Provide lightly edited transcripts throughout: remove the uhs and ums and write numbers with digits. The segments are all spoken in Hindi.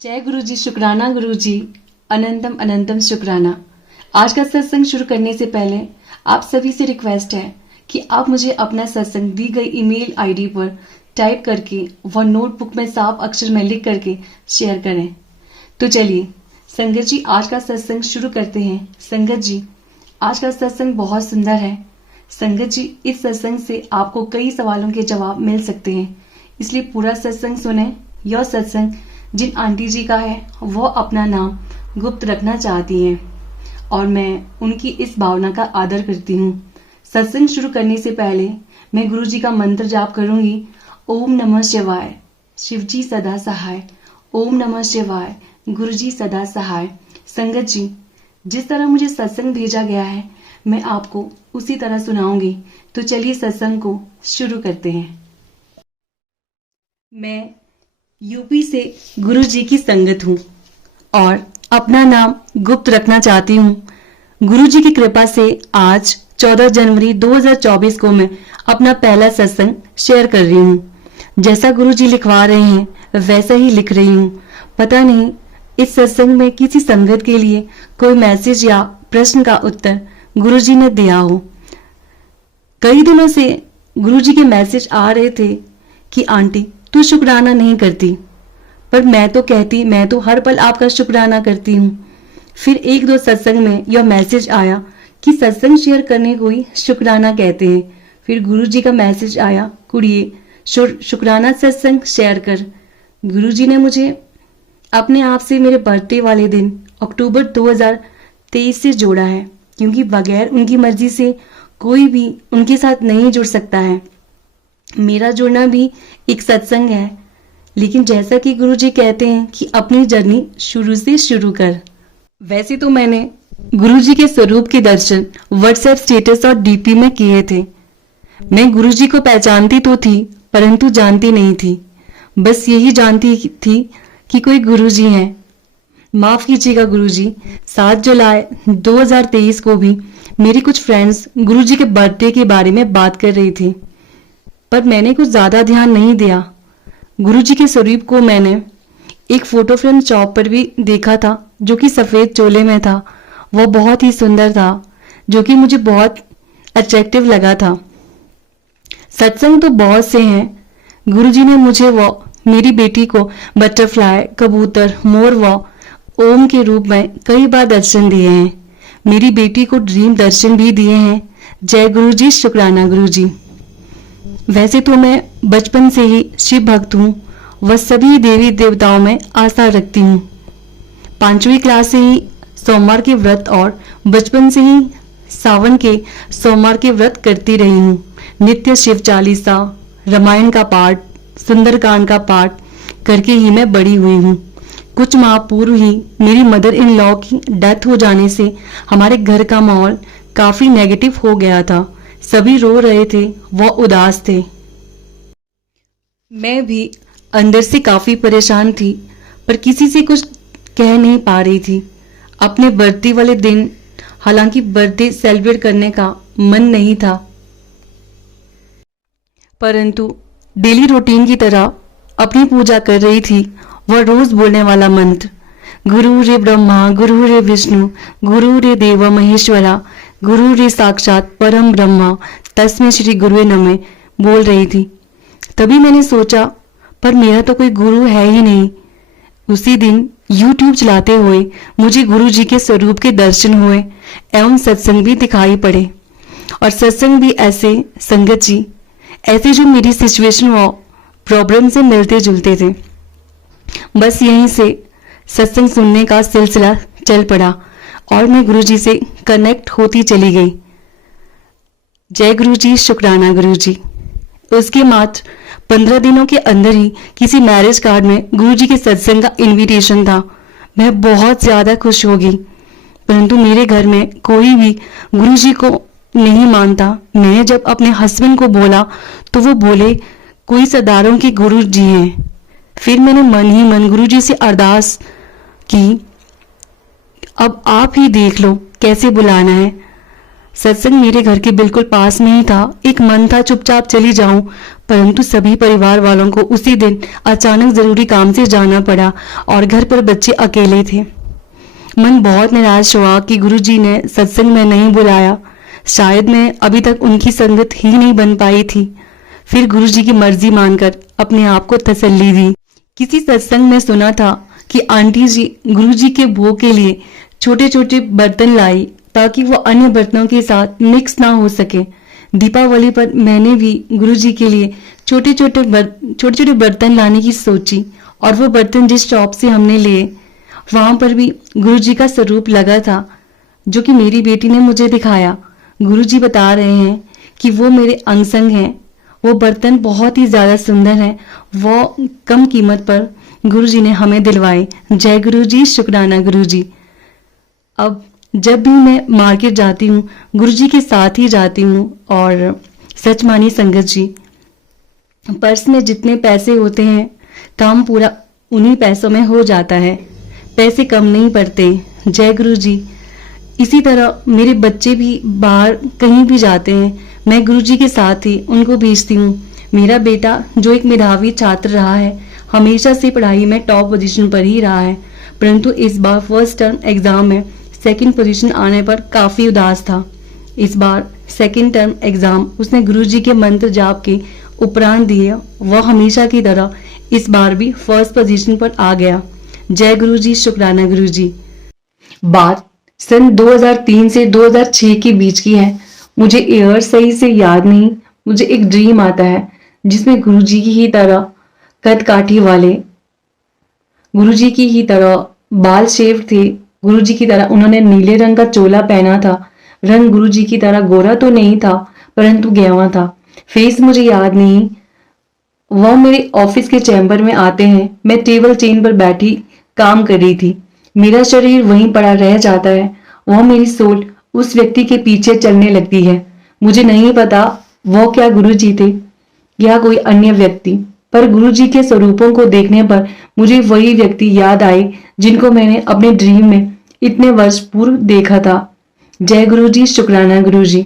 जय गुरु जी, शुक्राना गुरु जी, अनंतम अनंतम शुक्राना। आज का सत्संग शुरू करने से पहले आप सभी से रिक्वेस्ट है कि आप मुझे अपना सत्संग दी गई ईमेल आईडी पर टाइप करके व नोटबुक में साफ अक्षर में लिख करके शेयर करें। तो चलिए संगत जी, आज का सत्संग शुरू करते हैं। संगत जी, आज का सत्संग बहुत सुंदर है। संगत जी, इस सत्संग से आपको कई सवालों के जवाब मिल सकते हैं, इसलिए पूरा सत्संग सुने। यह सत्संग जिन आंटी जी का है वो अपना नाम गुप्त रखना चाहती हैं और मैं उनकी इस भावना का आदर करती हूँ। सत्संग शुरू करने से पहले मैं गुरु जी का मंत्र जाप करूंगी। ओम नमः शिवाय, शिव जी सदा सहाय। ओम नमः शिवाय, गुरु जी सदा सहाय। संगत जी, जिस तरह मुझे सत्संग भेजा गया है मैं आपको उसी तरह सुनाऊंगी। तो चलिए सत्संग को शुरू करते हैं। मैं यूपी से गुरु जी की संगत हूँ और अपना नाम गुप्त रखना चाहती हूँ। गुरु जी की कृपा से आज 14 जनवरी 2024 को मैं अपना पहला सत्संग शेयर कर रही हूँ। जैसा गुरु जी लिखवा रहे हैं वैसा ही लिख रही हूँ। पता नहीं इस सत्संग में किसी संगत के लिए कोई मैसेज या प्रश्न का उत्तर गुरु जी ने दिया हो। कई दिनों से गुरु जी के मैसेज आ रहे थे कि आंटी तू शुक्राना नहीं करती, पर मैं तो कहती मैं तो हर पल आपका शुक्राना करती हूँ। फिर एक दो सत्संग में यह मैसेज आया कि सत्संग शेयर करने को ही शुक्राना कहते हैं। फिर गुरु जी का मैसेज आया, कुड़िए शुक्राना सत्संग शेयर कर। गुरु जी ने मुझे अपने आप से मेरे बर्थडे वाले दिन अक्टूबर 2023 से जोड़ा है, क्योंकि बगैर उनकी मर्जी से कोई भी उनके साथ नहीं जुड़ सकता है। मेरा जुड़ना भी एक सत्संग है, लेकिन जैसा कि गुरु जी कहते हैं कि अपनी जर्नी शुरू से शुरू कर। वैसे तो मैंने गुरु जी के स्वरूप के दर्शन व्हाट्सएप स्टेटस और डीपी में किए थे। मैं गुरु जी को पहचानती तो थी, परंतु जानती नहीं थी। बस यही जानती थी कि कोई गुरु जी हैं। माफ कीजिएगा गुरु जी, 7 जुलाई 2023 को भी मेरी कुछ फ्रेंड्स गुरु जी के बर्थडे के बारे में बात कर रही थी, पर मैंने कुछ ज्यादा ध्यान नहीं दिया। गुरु जी के स्वरूप को मैंने एक फोटो फ्रेम शॉप पर भी देखा था, जो कि सफेद चोले में था। वह बहुत ही सुंदर था, जो कि मुझे बहुत अट्रैक्टिव लगा था। सत्संग तो बहुत से हैं। गुरु जी ने मुझे व मेरी बेटी को बटरफ्लाई, कबूतर, मोर व ओम के रूप में कई बार दर्शन दिए हैं। मेरी बेटी को ड्रीम दर्शन भी दिए हैं। जय गुरु जी, शुक्राना गुरु जी। वैसे तो मैं बचपन से ही शिव भक्त हूँ व सभी देवी देवताओं में आस्था रखती हूँ। 5वीं क्लास से ही सोमवार के व्रत और बचपन से ही सावन के सोमवार के व्रत करती रही हूँ। नित्य शिव चालीसा, रामायण का पाठ, सुंदरकांड का पाठ करके ही मैं बड़ी हुई हूँ। कुछ माह पूर्व ही मेरी मदर इन लॉ की डेथ हो जाने से हमारे घर का माहौल काफी नेगेटिव हो गया था। सभी रो रहे थे व उदास थे। मैं भी अंदर से काफी परेशान थी, पर किसी से कुछ कह नहीं पा रही थी। अपने बर्थडे वाले दिन हालांकि बर्थडे सेलिब्रेट करने का मन नहीं था, परंतु डेली रूटीन की तरह अपनी पूजा कर रही थी। वह रोज बोलने वाला मंत्र गुरु रे ब्रह्मा गुरु रे विष्णु गुरु रे देव महेश्वरा गुरु रे साक्षात परम ब्रह्मा तस्मै श्री गुरुवे नमः बोल रही थी। तभी मैंने सोचा, पर मेरा तो कोई गुरु है ही नहीं। उसी दिन YouTube चलाते हुए मुझे गुरु जी के स्वरूप के दर्शन हुए एवं सत्संग भी दिखाई पड़े। और सत्संग भी ऐसे संगत जी, ऐसे जो मेरी सिचुएशन व प्रॉब्लम से मिलते जुलते थे। बस यहीं से सत्संग सुनने का सिलसिला चल पड़ा और मैं गुरु जी से कनेक्ट होती चली गई। जय गुरु जी, शुक्राना गुरु जी। उसके मात्र 15 दिनों के अंदर ही किसी मैरिज कार्ड में गुरु जी के सत्संग का इनविटेशन था। मैं बहुत ज्यादा खुश हो गई, परंतु मेरे घर में कोई भी गुरु जी को नहीं मानता। मैंने जब अपने हस्बैंड को बोला तो वो बोले कोई सरदारों के गुरु जी हैं। फिर मैंने मन ही मन गुरु जी से अरदास की, अब आप ही देख लो कैसे बुलाना है। सत्संग मेरे घर के बिल्कुल पास में ही था। एक मन था चुपचाप चली जाऊं, परंतु सभी परिवार वालों को उसी दिन अचानक जरूरी काम से जाना पड़ा और घर पर बच्चे अकेले थे। मन बहुत निराश हुआ कि गुरुजी ने सत्संग में नहीं बुलाया। शायद मैं अभी तक उनकी संगत ही नहीं बन पाई थी। फिर गुरुजी की मर्जी मानकर अपने आप को तसल्ली दी। किसी सत्संग में सुना था कि आंटी जी गुरुजी के भोग के लिए छोटे छोटे बर्तन लाई ताकि वो अन्य बर्तनों के साथ मिक्स ना हो सके। दीपावली पर मैंने भी गुरुजी के लिए छोटे छोटे बर्तन लाने की सोची और वो बर्तन जिस शॉप से हमने लिए वहां पर भी गुरुजी का स्वरूप लगा था, जो कि मेरी बेटी ने मुझे दिखाया। गुरुजी बता रहे हैं कि वो मेरे अंग संग हैं। वो बर्तन बहुत ही ज्यादा सुंदर हैं। वो कम कीमत पर गुरुजी ने हमें दिलवाए। जय गुरुजी, शुक्राना गुरुजी। अब जब भी मैं मार्केट जाती हूँ गुरुजी के साथ ही जाती हूँ। और सच मानी संगत जी, पर्स में जितने पैसे होते हैं काम पूरा उन्हीं पैसों में हो जाता है। पैसे कम नहीं पड़ते। जय गुरुजी। इसी तरह मेरे बच्चे भी बाहर कहीं भी जाते हैं मैं गुरुजी के साथ ही उनको भेजती हूँ। मेरा बेटा जो एक मेधावी छात्र रहा है, हमेशा से पढ़ाई में टॉप पोजीशन पर ही रहा है, परंतु इस बार फर्स्ट टर्म एग्जाम में सेकंड पोजीशन आने पर काफी उदास था। इस बार सेकंड टर्म एग्जाम उसने गुरुजी के मंत्र जाप के उपरांत दिए। वह हमेशा की तरह इस बार भी फर्स्ट पोजीशन पर आ गया। जय गुरुजी, शुक्राना गुरुजी। बात सन 2003 से 2006 के बीच की है। मुझे ईयर सही से याद नहीं। मुझे एक ड्रीम आता है जिसमें गुरुजी की ही तरह कद काठी वाले, गुरुजी की ही तरह बाल शेव थे, गुरुजी की तरह उन्होंने नीले रंग का चोला पहना था। रंग गुरुजी की तरह गोरा तो नहीं था परंतु गेवा था। फेस मुझे याद नहीं। वह मेरे ऑफिस के चैम्बर में आते हैं। मैं टेबल चेन पर बैठी काम कर रही थी। मेरा शरीर वहीं पड़ा रह जाता है। वह मेरी सोच उस व्यक्ति के पीछे चलने लगती है। मुझे नहीं पता वो क्या गुरुजी थे या कोई अन्य व्यक्ति, पर गुरुजी के स्वरूपों को देखने पर मुझे वही व्यक्ति याद आए जिनको मैंने अपने ड्रीम में इतने वर्ष पूर्व देखा था। जय गुरुजी, शुक्राना गुरुजी।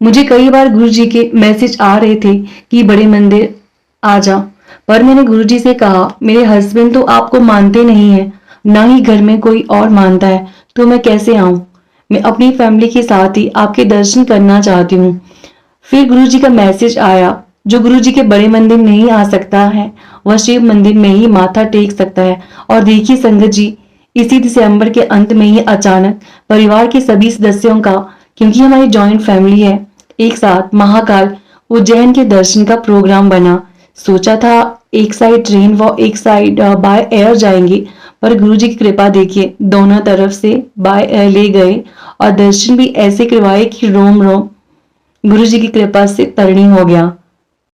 मुझे कई बार गुरुजी के मैसेज आ रहे थे कि बड़े मंदिर आ जाओ, पर मैंने गुरुजी से कहा मेरे हस्बैंड तो आपको मानते नहीं है, ना ही घर में कोई और मानता है, तो मैं कैसे आऊं? मैं अपनी फैमिली के साथ ही आपके दर्शन करना चाहती हूँ। फिर गुरुजी का मैसेज आया, जो गुरुजी के बड़े मंदिर नहीं आ सकता है वह शिव मंदिर में ही माथा टेक सकता है। और देखिए संगत जी, इसी दिसंबर के अंत में ही अचानक परिवार के सभी सदस्यों का, क्योंकि हमारी जॉइंट फैमिली है, एक साथ महाकाल उज्जैन के दर्शन का प्रोग्राम बना। सोचा था एक साइड ट्रेन व एक साइड बाय एयर जाएंगे, पर गुरुजी की कृपा देखिए दोनों तरफ से बाय एयर ले गए और दर्शन भी ऐसे करवाए कि रोम रोम गुरुजी की कृपा से तरणी हो गया।